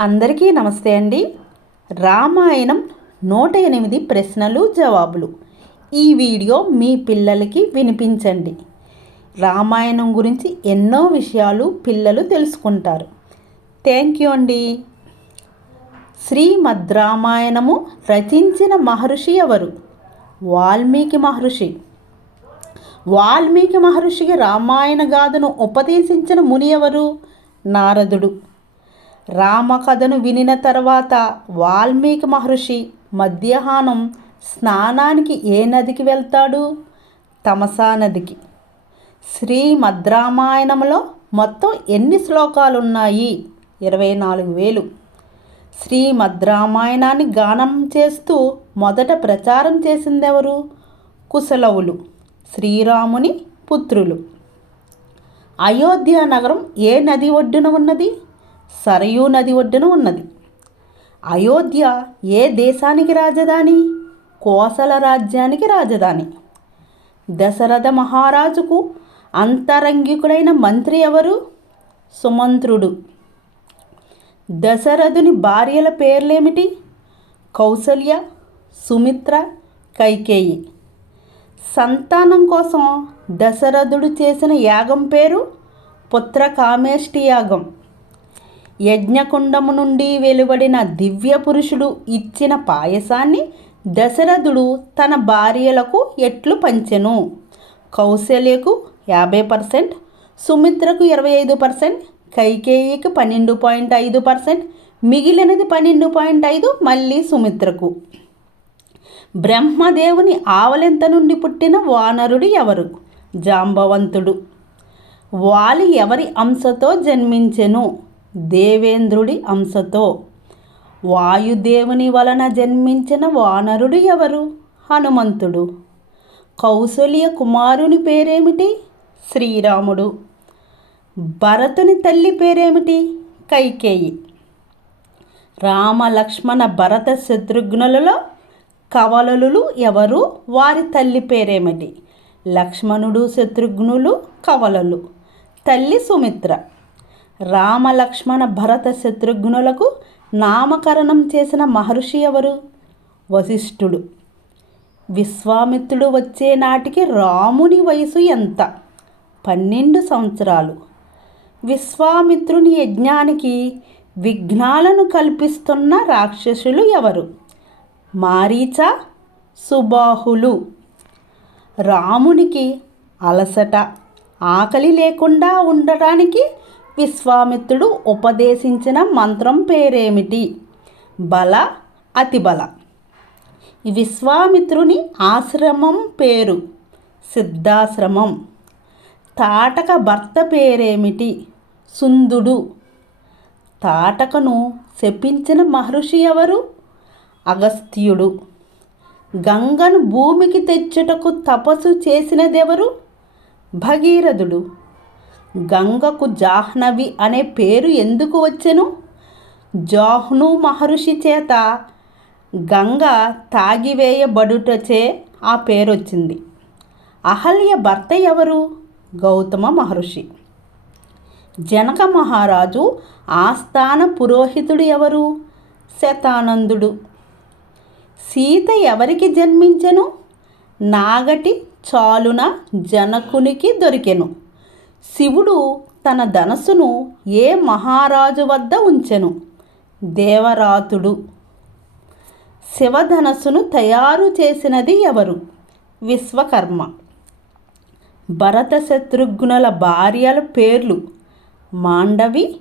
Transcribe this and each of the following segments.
అందరికీ నమస్తే అండి. రామాయణం నూట ఎనిమిది ప్రశ్నలు జవాబులు. ఈ వీడియో మీ పిల్లలకి వినిపించండి. రామాయణం గురించి ఎన్నో విషయాలు పిల్లలు తెలుసుకుంటారు. థ్యాంక్ యూ అండి. శ్రీమద్ రామాయణము రచించిన మహర్షి ఎవరు? వాల్మీకి మహర్షి. వాల్మీకి మహర్షికి రామాయణ గాథను ఉపదేశించిన ముని ఎవరు? నారదుడు. రామకథను వినిన తర్వాత వాల్మీకి మహర్షి మధ్యాహ్నం స్నానానికి ఏ నదికి వెళ్తాడు? తమసా నదికి. శ్రీమద్రామాయణంలో మొత్తం ఎన్ని శ్లోకాలు ఉన్నాయి ఇరవై నాలుగు వేలు. శ్రీమద్రామాయణాన్ని గానం చేస్తూ మొదట ప్రచారం చేసిందెవరు? కుశలవులు శ్రీరాముని పుత్రులు. అయోధ్య నగరం ఏ నది ఒడ్డున ఉన్నది? సరయూ నది ఒడ్డున ఉన్నది. అయోధ్య ఏ దేశానికి రాజధాని? కోసల రాజ్యానికి రాజధాని. దశరథ మహారాజుకు అంతరంగికుడైన మంత్రి ఎవరు? సుమంత్రుడు. దశరథుని భార్యల పేర్లేమిటి? కౌసల్య సుమిత్ర కైకేయి. సంతానం కోసం దశరథుడు చేసిన యాగం పేరు పుత్ర కామేష్టి యాగం. యజ్ఞకుండము నుండి వెలువడిన దివ్య పురుషుడు ఇచ్చిన పాయసాన్ని దశరథుడు తన భార్యలకు ఎట్లు పంచెను? కౌశల్యకు యాభై పర్సెంట్ సుమిత్రకు ఇరవై ఐదు పర్సెంట్ కైకేయికి పన్నెండు పాయింట్ ఐదు పర్సెంట్ మిగిలినది పన్నెండు పాయింట్ ఐదు మళ్ళీ సుమిత్రకు. బ్రహ్మదేవుని ఆవలింత నుండి పుట్టిన వానరుడు ఎవరు? జాంబవంతుడు. వాలి ఎవరి అంశతో జన్మించెను? దేవేంద్రుడి అంశతో. వాయుదేవుని వలన జన్మించిన వానరుడు ఎవరు? హనుమంతుడు. కౌసల్య కుమారుని పేరేమిటి? శ్రీరాముడు. భరతుని తల్లి పేరేమిటి? కైకేయి. రామ లక్ష్మణ భరత శత్రుఘ్నులలో కవలలు ఎవరు? వారి తల్లి పేరేమిటి? లక్ష్మణుడు శత్రుఘ్నులు కవలలు. తల్లి సుమిత్ర. రామలక్ష్మణ భరత శత్రుఘ్నులకు నామకరణం చేసిన మహర్షి ఎవరు? వశిష్ఠుడు. విశ్వామిత్రుడు వచ్చే నాటికి రాముని వయసు ఎంత? పన్నెండు సంవత్సరాలు. విశ్వామిత్రుని యజ్ఞానికి విఘ్నాలను కల్పిస్తున్న రాక్షసులు ఎవరు? మారీచ సుబాహులు. రామునికి అలసట ఆకలి లేకుండా ఉండటానికి విశ్వామిత్రుడు ఉపదేశించిన మంత్రం పేరేమిటి? బల అతిబల. విశ్వామిత్రుని ఆశ్రమం పేరు సిద్ధాశ్రమం. తాటక భర్త పేరేమిటి? సుందుడు. తాటకను శపించిన మహర్షి ఎవరు? అగస్త్యుడు. గంగను భూమికి తెచ్చుటకు తపస్సు చేసినదెవరు? భగీరథుడు. గంగకు జాహ్నవి అనే పేరు ఎందుకు వచ్చెను? జాహ్ను మహర్షి చేత గంగ తాగివేయబడుటచే ఆ పేరు వచ్చింది అహల్య భర్త ఎవరు? గౌతమ మహర్షి. జనక మహారాజు ఆస్థాన పురోహితుడు ఎవరు? శతానందుడు. సీత ఎవరికి జన్మించెను? నాగటి చాలున జనకునికి దొరికెను. శివుడు తన ధనస్సును ఏ మహారాజు వద్ద ఉంచెను? దేవరాతుడు. శివధనస్సును తయారు చేసినది ఎవరు? విశ్వకర్మ. భరత శత్రుఘ్నుల భార్యల పేర్లు మాండవి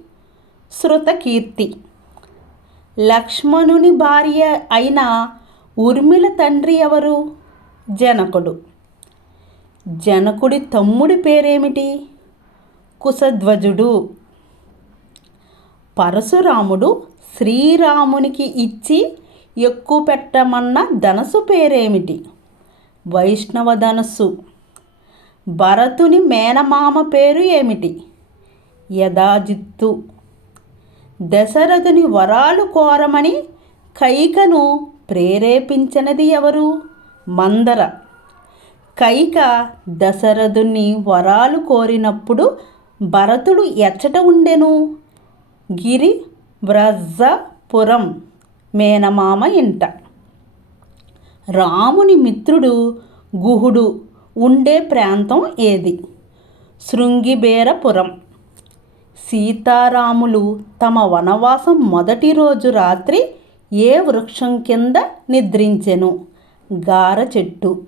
శృతకీర్తి. లక్ష్మణుని భార్య అయిన ఉర్మిళ తండ్రి ఎవరు? జనకుడు. జనకుడి తమ్ముడి పేరేమిటి? కుశధ్వజుడు పరశురాముడు శ్రీరామునికి ఇచ్చి ఎక్కువ పెట్టమన్న ధనస్సు పేరేమిటి? వైష్ణవ ధనస్సు భరతుని మేనమామ పేరు ఏమిటి? యథాజిత్తు. దశరథుని వరాలు కోరమని కైకను ప్రేరేపించినది ఎవరు? మందర. కైక దశరథుని వరాలు కోరినప్పుడు భరతుడు ఎచ్చట ఉండెను. గిరి వ్రజపురం మేనమామ ఇంట. రాముని మిత్రుడు గుహుడు ఉండే ప్రాంతం ఏది? శృంగిబేరపురం. సీతారాములు తమ వనవాసం మొదటి రోజు రాత్రి ఏ వృక్షం కింద నిద్రించెను? గార చెట్టు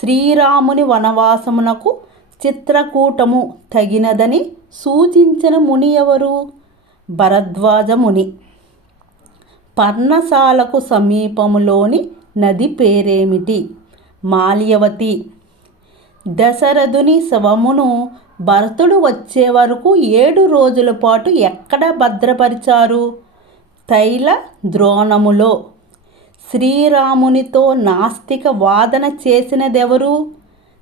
శ్రీరాముని వనవాసమునకు చిత్రకూటము తగినదని సూచించిన ముని ఎవరు భరద్వాజ ముని. పర్ణశాలకు సమీపములోని నది పేరేమిటి? మాల్యవతి. దశరథుని శవమును భరతుడు వచ్చే వరకు ఏడు రోజుల పాటు ఎక్కడ భద్రపరిచారు? తైల ద్రోణములో. శ్రీరామునితో నాస్తిక వాదన చేసినదెవరు?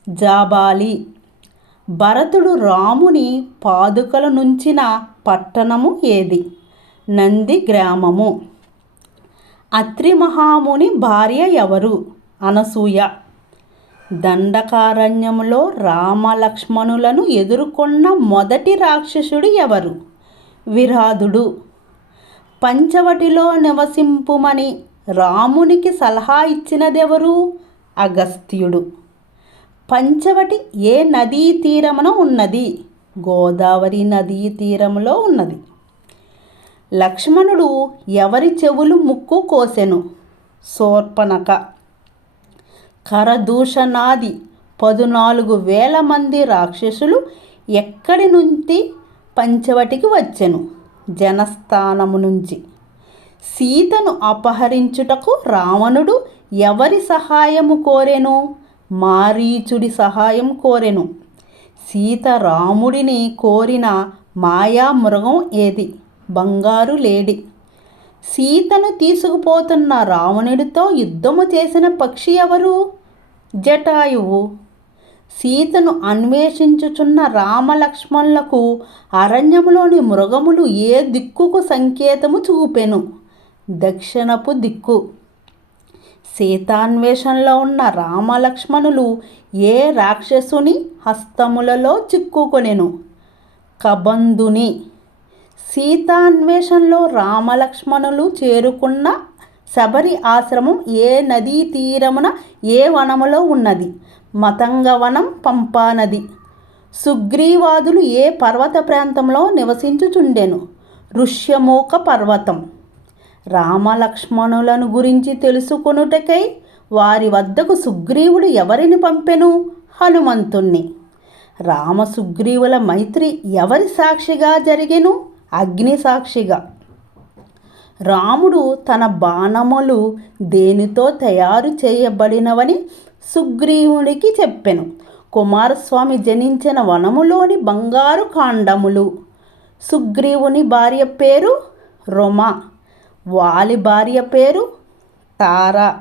జాబాలి. భరతుడు రాముని పాదుకల నుంచిన పట్టణము ఏది? నంది గ్రామము. అత్రి మహాముని భార్య ఎవరు? అనసూయ. దండకారణ్యములో రామలక్ష్మణులను ఎదుర్కొన్న మొదటి రాక్షసుడు ఎవరు? విరాధుడు. పంచవటిలో నివసింపుమని రామునికి సలహా ఇచ్చినదెవరు? అగస్త్యుడు. పంచవటి ఏ నదీ తీరమున ఉన్నది? గోదావరి నదీ తీరములో ఉన్నది. లక్ష్మణుడు ఎవరి చెవులు ముక్కు కోసెను? శోర్పణక. కరదూషణాది పదునాలుగు వేల మంది రాక్షసులు ఎక్కడి నుంచి పంచవటికి వచ్చెను? జనస్థానము నుంచి. సీతను అపహరించుటకు రావణుడు ఎవరి సహాయము కోరెను? మారీచుడి సహాయం కోరెను. సీత రాముడిని కోరిన మాయా మృగం ఏది? బంగారు లేడి. సీతను తీసుకుపోతున్న రావణుడితో యుద్ధము చేసిన పక్షి ఎవరు? జటాయువు. సీతను అన్వేషించుచున్న రామలక్ష్మణులకు అరణ్యములోని మృగములు ఏ దిక్కుకు సంకేతము చూపెను? దక్షిణపు దిక్కు. సీతాన్వేషణలో ఉన్న రామలక్ష్మణులు ఏ రాక్షసుని హస్తములలో చిక్కుకొనెను? కబందుని సీతాన్వేషణలో రామలక్ష్మణులు చేరుకున్న శబరి ఆశ్రమం ఏ నదీ తీరమున ఏ వనములో ఉన్నది? మతంగవనం పంపానది సుగ్రీవాదులు ఏ పర్వత ప్రాంతంలో నివసించుచుండెను? ఋష్యమూక పర్వతం. రామలక్ష్మణులను గురించి తెలుసుకొనుటకై వారి వద్దకు సుగ్రీవుడు ఎవరిని పంపెను? హనుమంతుణ్ణి. రామ సుగ్రీవుల మైత్రి ఎవరి సాక్షిగా జరిగెను? అగ్ని సాక్షిగా. రాముడు తన బాణములు దేనితో తయారు చేయబడినవని సుగ్రీవునికి చెప్పెను. కుమారస్వామి జనించిన వనములోని బంగారు కాండములు. సుగ్రీవుని భార్య పేరు రొమ. వాలి భార్య పేరు తార.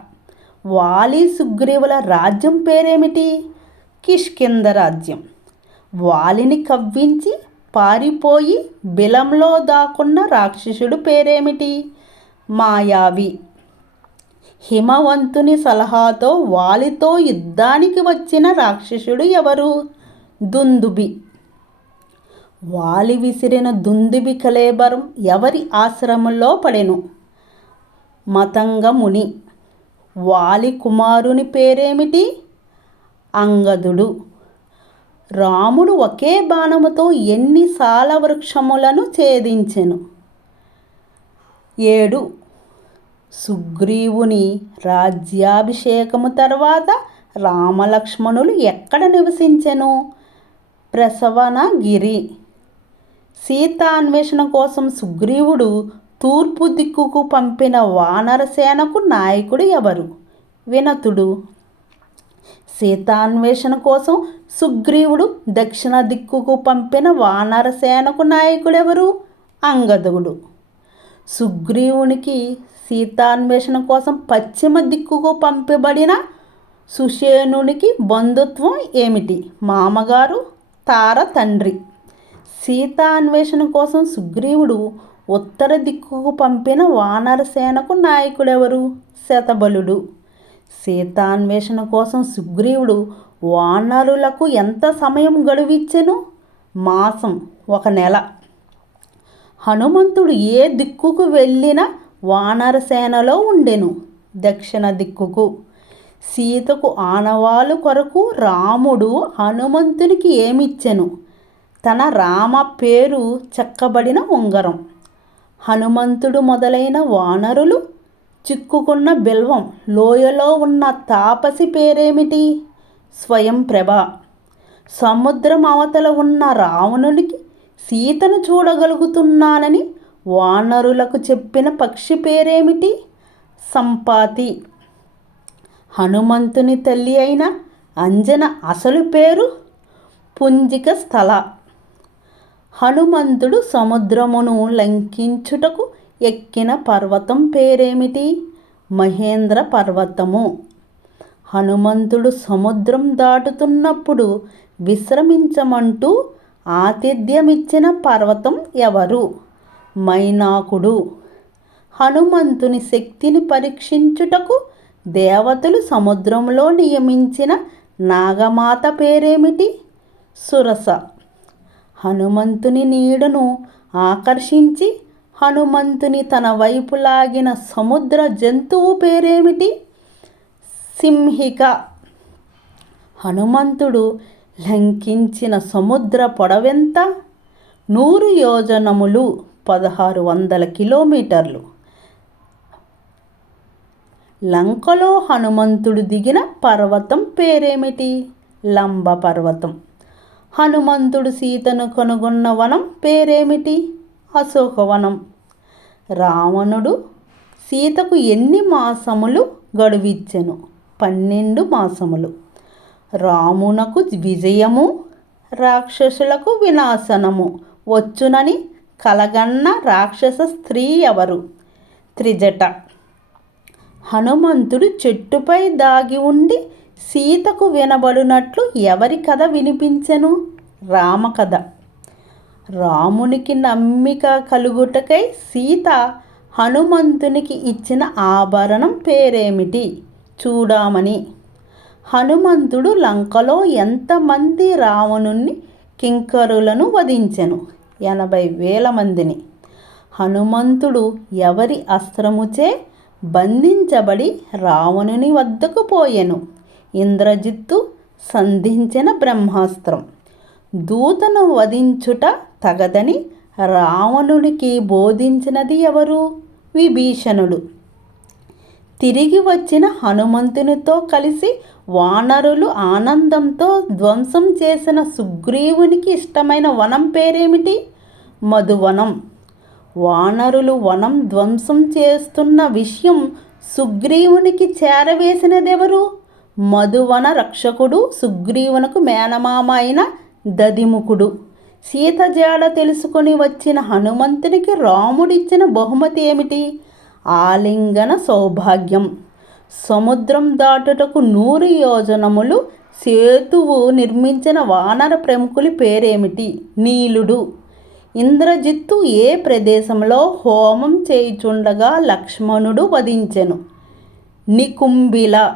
వాలి సుగ్రీవుల రాజ్యం పేరేమిటి? కిష్కింద రాజ్యం. వాలిని కవ్వించి పారిపోయి బిలంలో దాక్కున్న రాక్షసుడు పేరేమిటి? మాయావి. హిమవంతుని సలహాతో వాలితో యుద్ధానికి వచ్చిన రాక్షసుడు ఎవరు? దుందుబి. వాలి విసిరిన దుందుబి కలేబరం ఎవరి ఆశ్రమంలో పడెను? మతంగముని. వాలి కుమారుని పేరేమిటి? అంగదుడు. రాముడు ఒకే బాణముతో ఎన్ని సాల వృక్షములను ఛేదించెను? ఏడు. సుగ్రీవుని రాజ్యాభిషేకము తర్వాత రామలక్ష్మణులు ఎక్కడ నివసించెను? ప్రసవనగిరి. సీతాన్వేషణ కోసం సుగ్రీవుడు తూర్పు దిక్కుకు పంపిన వానరసేనకు నాయకుడు ఎవరు? వినతుడు. సీతాన్వేషణ కోసం సుగ్రీవుడు దక్షిణ దిక్కుకు పంపిన వానరసేనకు నాయకుడెవరు అంగదుడు. సుగ్రీవునికి సీతాన్వేషణ కోసం పశ్చిమ దిక్కుకు పంపబడిన సుషేనునికి బంధుత్వం ఏమిటి? మామగారు తార తండ్రి. సీతాన్వేషణ కోసం సుగ్రీవుడు ఉత్తర దిక్కుకు పంపిన వానరసేనకు నాయకుడెవరు? శతబలుడు. సీతాన్వేషణ కోసం సుగ్రీవుడు వానరులకు ఎంత సమయం గడువిచ్చెను? మాసం ఒక నెల. హనుమంతుడు ఏ దిక్కుకు వెళ్ళిన వానరసేనలో ఉండెను దక్షిణ దిక్కుకు. సీతకు ఆనవాలు కొరకు రాముడు హనుమంతునికి ఏమిచ్చెను? తన రామ పేరు చెక్కబడిన ఉంగరం. హనుమంతుడు మొదలైన వానరులు చిక్కుకున్న బిల్వం లోయలో ఉన్న తాపసి పేరేమిటి? స్వయం ప్రభ. సముద్రం అవతల ఉన్న రావణునికి సీతను చూడగలుగుతున్నానని వానరులకు చెప్పిన పక్షి పేరేమిటి? సంపాతి. హనుమంతుని తల్లి అయిన అంజన అసలు పేరు పుంజిక స్థల. హనుమంతుడు సముద్రమును లంకించుటకు ఎక్కిన పర్వతం పేరేమిటి? మహేంద్ర పర్వతము. హనుమంతుడు సముద్రం దాటుతున్నప్పుడు విశ్రమించమంటూ ఆతిథ్యమిచ్చిన పర్వతం ఎవరు? మైనాకుడు. హనుమంతుని శక్తిని పరీక్షించుటకు దేవతలు సముద్రంలో నియమించిన నాగమాత పేరేమిటి? సురస. హనుమంతుని నీడను ఆకర్షించి హనుమంతుని తన వైపు లాగిన సముద్ర జంతువు పేరేమిటి? సింహిక. హనుమంతుడు లంకించిన సముద్ర పొడవెంత? నూరు యోజనములు పదహారు వందల కిలోమీటర్లు. లంకలో హనుమంతుడు దిగిన పర్వతం పేరేమిటి? లంబ పర్వతం హనుమంతుడు సీతను కనుగొన్న వనం పేరేమిటి? అశోకవనం. రావణుడు సీతకు ఎన్ని మాసములు గడువిచ్చెను? పన్నెండు మాసములు. రామునకు విజయము రాక్షసులకు వినాశనము. వచ్చునని కలగన్న రాక్షస స్త్రీ ఎవరు? త్రిజట. హనుమంతుడు చెట్టుపై దాగి ఉండి సీతకు వినబడినట్లు ఎవరి కథ వినిపించెను? రామకథ రామునికి నమ్మిక కలుగుటకై సీత హనుమంతునికి ఇచ్చిన ఆభరణం పేరేమిటి? చూడామని. హనుమంతుడు లంకలో ఎంతమంది రావణుణ్ణి కింకరులను వధించెను? ఎనభై వేల మందిని. హనుమంతుడు ఎవరి అస్త్రముచే బంధించబడి రావణుని వద్దకు పోయెను. ఇంద్రజిత్తు సంధించిన బ్రహ్మాస్త్రం. దూతను వధించుట తగదని రావణునికి బోధించినది ఎవరు? విభీషణుడు. తిరిగి వచ్చిన హనుమంతునితో కలిసి వానరులు ఆనందంతో ధ్వంసం చేసిన సుగ్రీవునికి ఇష్టమైన వనం పేరేమిటి? మధువనం. వానరులు వనం ధ్వంసం చేస్తున్న విషయం సుగ్రీవునికి చేరవేసినదెవరు? మధువన రక్షకుడు సుగ్రీవునకు మేనమామ అయిన దదిముఖుడు సీత జాడ తెలుసుకొని వచ్చిన హనుమంతునికి రాముడిచ్చిన బహుమతి ఏమిటి? ఆలింగన సౌభాగ్యం. సముద్రం దాటుటకు నూరు యోజనములు సేతువు నిర్మించిన వానర ప్రముఖులి పేరేమిటి? నీలుడు. ఇంద్రజిత్తు ఏ ప్రదేశంలో హోమం చేయుచుండగా లక్ష్మణుడు వధించెను. నికుంభిల.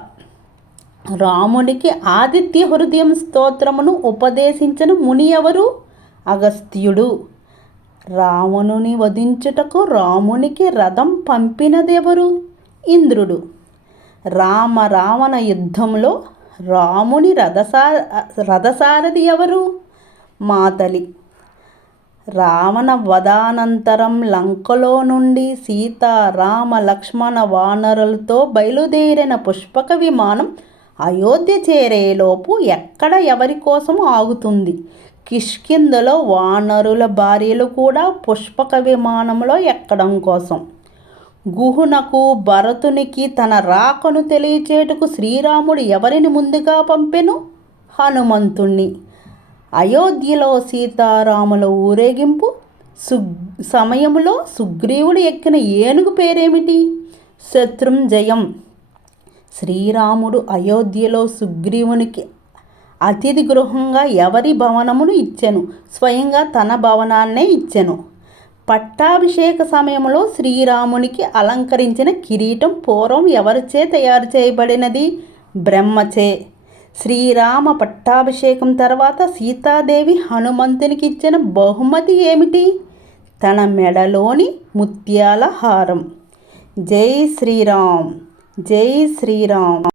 రామునికి ఆదిత్య హృదయం స్తోత్రమును ఉపదేశించిన ముని ఎవరు అగస్త్యుడు. రావణుని వధించుటకు రామునికి రథం పంపినదెవరు? ఇంద్రుడు. రామ రావణ యుద్ధంలో రాముని రథసా రథసారథి ఎవరు? మాతలి. రావణ వధానంతరం లంకలో నుండి సీత రామ లక్ష్మణ వానరులతో బయలుదేరిన పుష్పక విమానం అయోధ్య చేరేలోపు ఎక్కడ ఎవరి కోసం ఆగుతుంది? కిష్కిందలో వానరుల భార్యలు కూడా పుష్పక విమానంలో ఎక్కడం కోసం. గుహునకు భరతునికి తన రాకను తెలియచేటుకు శ్రీరాముడు ఎవరిని ముందుగా పంపెను? హనుమంతుణ్ణి. అయోధ్యలో సీతారాముల ఊరేగింపు? సు సమయంలో సుగ్రీవుడు ఎక్కిన ఏనుగు పేరేమిటి? శత్రుంజయం. శ్రీరాముడు అయోధ్యలో సుగ్రీవునికి అతిథి గృహంగా ఎవరి భవనమును ఇచ్చెను? స్వయంగా తన భవనాన్నే ఇచ్చెను. పట్టాభిషేక సమయంలో శ్రీరామునికి అలంకరించిన కిరీటం పూర్వం ఎవరిచే తయారు చేయబడినది? బ్రహ్మచే. శ్రీరామ పట్టాభిషేకం తర్వాత సీతాదేవి హనుమంతునికి ఇచ్చిన బహుమతి ఏమిటి? తన మెడలోని ముత్యాల హారం. జై శ్రీరామ్. జై శ్రీరామ్.